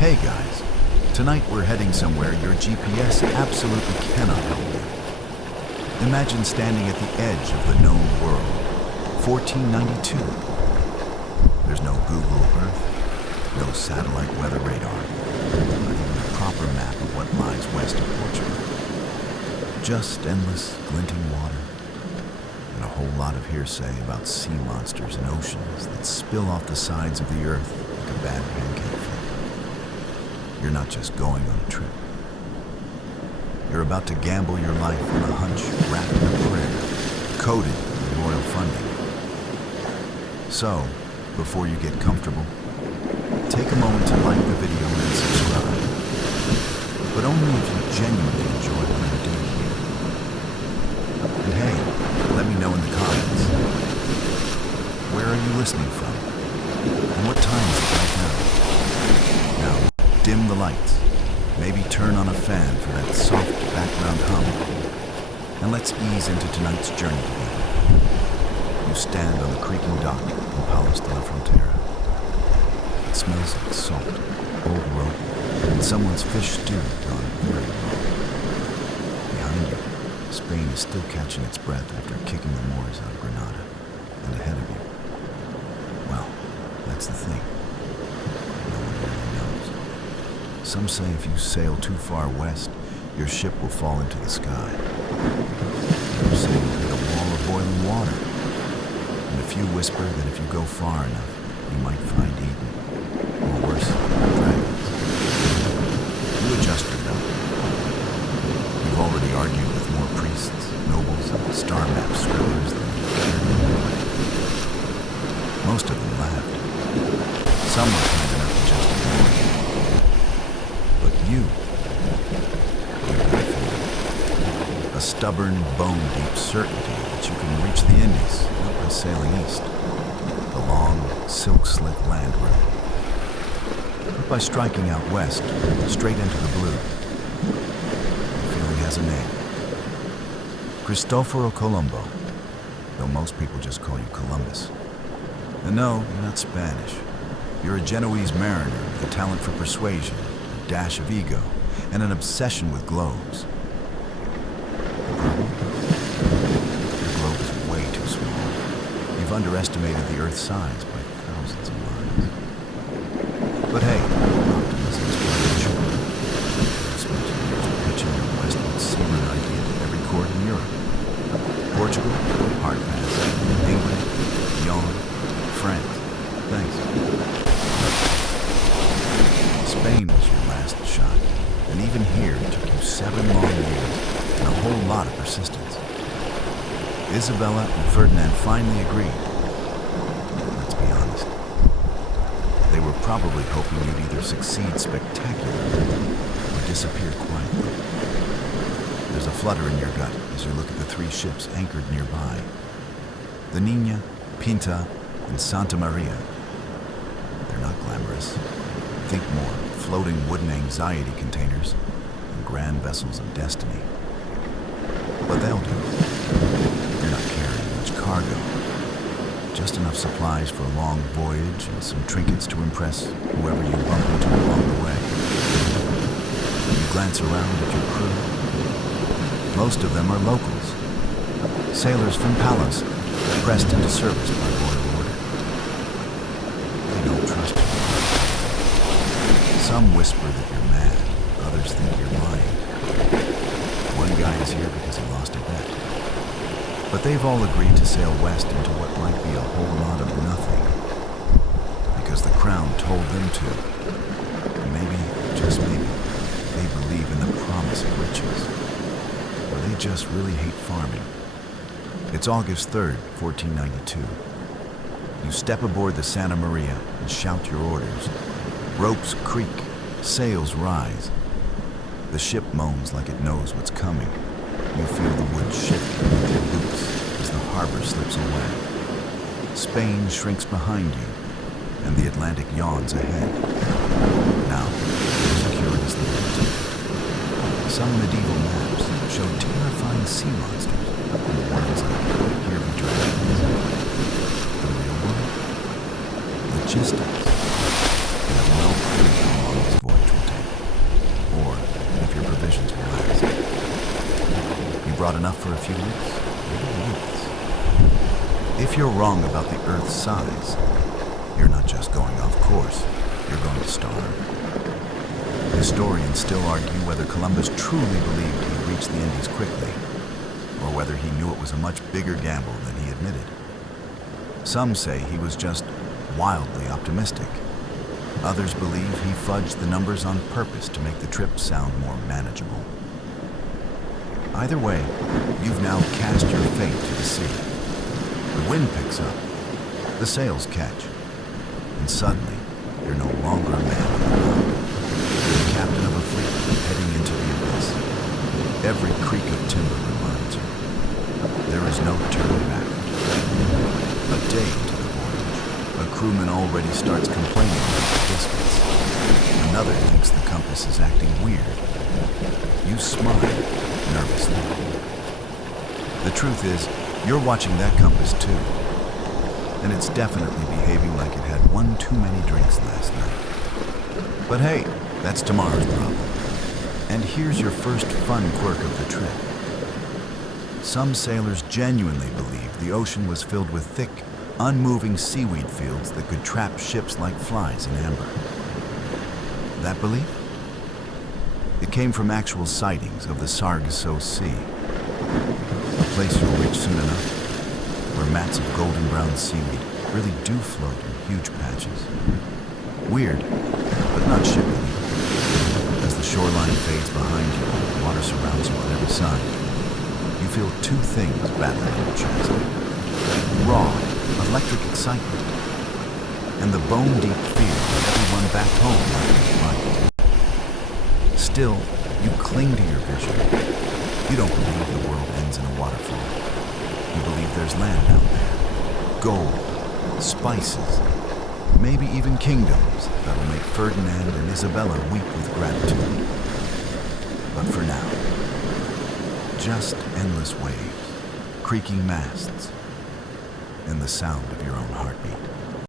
Hey guys, tonight we're heading somewhere your GPS absolutely cannot help you. Imagine standing at the edge of the known world, 1492. There's no Google Earth, no satellite weather radar, not even a proper map of what lies west of Portugal. Just endless, glinting water, and a whole lot of hearsay about sea monsters and oceans that spill off the sides of the earth like a bad pancake flip. You're not just going on a trip. You're about to gamble your life on a hunch wrapped in a prayer, coded with royal funding. So, before you get comfortable, take a moment to like the video and subscribe. But only if you genuinely enjoy what I'm doing here. And hey, let me know in the comments. Where are you listening from? And what time is it right now? Now, dim the lights. Maybe turn on a fan for that soft background hum. And let's ease into tonight's journey together. You stand on the creaking dock in Palos de la Frontera. It smells like salt, old rope, and someone's fish stew gone very wrong. Behind you, Spain is still catching its breath after kicking the Moors out of Granada. And ahead of you, well, that's the thing. No one really knows. Some say if you sail too far west, your ship will fall into the sky. Others say you'll hit a wall of boiling water. And a few whisper that if you go far enough, you might find Eden. Or worse, dragons. You adjust your belt. You've already argued with more priests, nobles, and star map scribblers than you care to know. Most of them laughed. Some were kind enough to just ignore you. But you got feeling. A stubborn, bone-deep certainty that you can reach the Indies, not by sailing east. The long, silk-slick land route. But by striking out west, straight into the blue. The feeling has a name. Cristoforo Colombo, though most people just call you Columbus. And no, you're not Spanish. You're a Genoese mariner with a talent for persuasion, a dash of ego, and an obsession with globes. The problem? The globe is way too small. You've underestimated the Earth's size by thousands of miles. But hey, optimism is part of the charm. You've spent years pitching your westward seaman idea to every court in Europe. Portugal, hard pass. England, yawn. France, thanks. Spain was your last shot, and even here it took you 7 long years and a whole lot of persistence. Isabella and Ferdinand finally agreed. Let's be honest. They were probably hoping you'd either succeed spectacularly or disappear quietly. There's a flutter in your gut as you look at the 3 ships anchored nearby. The Nina, Pinta, and Santa Maria. They're not glamorous. Think more floating wooden anxiety containers and grand vessels of destiny. But they'll do. You're not carrying much cargo. Just enough supplies for a long voyage and some trinkets to impress whoever you bump into along the way. You glance around at your crew. Most of them are locals. Sailors from Palos, pressed into service by royal order. They don't trust you. Some whisper that you're mad, others think you're lying. One guy is here because he lost a bet. But they've all agreed to sail west into what might be a whole lot of nothing. Because the crown told them to. And maybe, just maybe, they believe in the promise of riches. Or they just really hate farming. It's August 3rd, 1492. You step aboard the Santa Maria and shout your orders. Ropes creak, sails rise. The ship moans like it knows what's coming. You feel the wood shift beneath your boots as the harbor slips away. Spain shrinks behind you, and the Atlantic yawns ahead. Now, secure as the wind. Some medieval maps show terrifying sea monsters, and ones like here be dragons. The real one? Logistics. You have no clue how long this voyage brought enough for a few weeks, maybe months. If you're wrong about the Earth's size, you're not just going off course, you're going to starve. Historians still argue whether Columbus truly believed he'd reach the Indies quickly, or whether he knew it was a much bigger gamble than he admitted. Some say he was just wildly optimistic. Others believe he fudged the numbers on purpose to make the trip sound more manageable. Either way, you've now cast your fate to the sea. The wind picks up, the sails catch, and suddenly you're no longer a man on the ground. You're the captain of a fleet heading into the abyss. Every creak of timber reminds you. There is no turning back. A day into the voyage, a crewman already starts complaining about the distance. Another thinks the compass is acting weird. You smile nervously. The truth is, you're watching that compass too. And it's definitely behaving like it had one too many drinks last night. But hey, that's tomorrow's problem. And here's your first fun quirk of the trip. Some sailors genuinely believed the ocean was filled with thick, unmoving seaweed fields that could trap ships like flies in amber. That belief? It came from actual sightings of the Sargasso Sea, a place you'll reach soon enough, where mats of golden brown seaweed really do float in huge patches. Weird, but not shipping. As the shoreline fades behind you and the water surrounds you on every side, you feel two things battling in your chest. Raw, electric excitement, and the bone-deep fear that everyone back home might be right. Still, you cling to your vision. You don't believe the world ends in a waterfall. You believe there's land out there. Gold, spices, maybe even kingdoms that'll make Ferdinand and Isabella weep with gratitude. But for now, just endless waves, creaking masts, and the sound of your own heartbeat.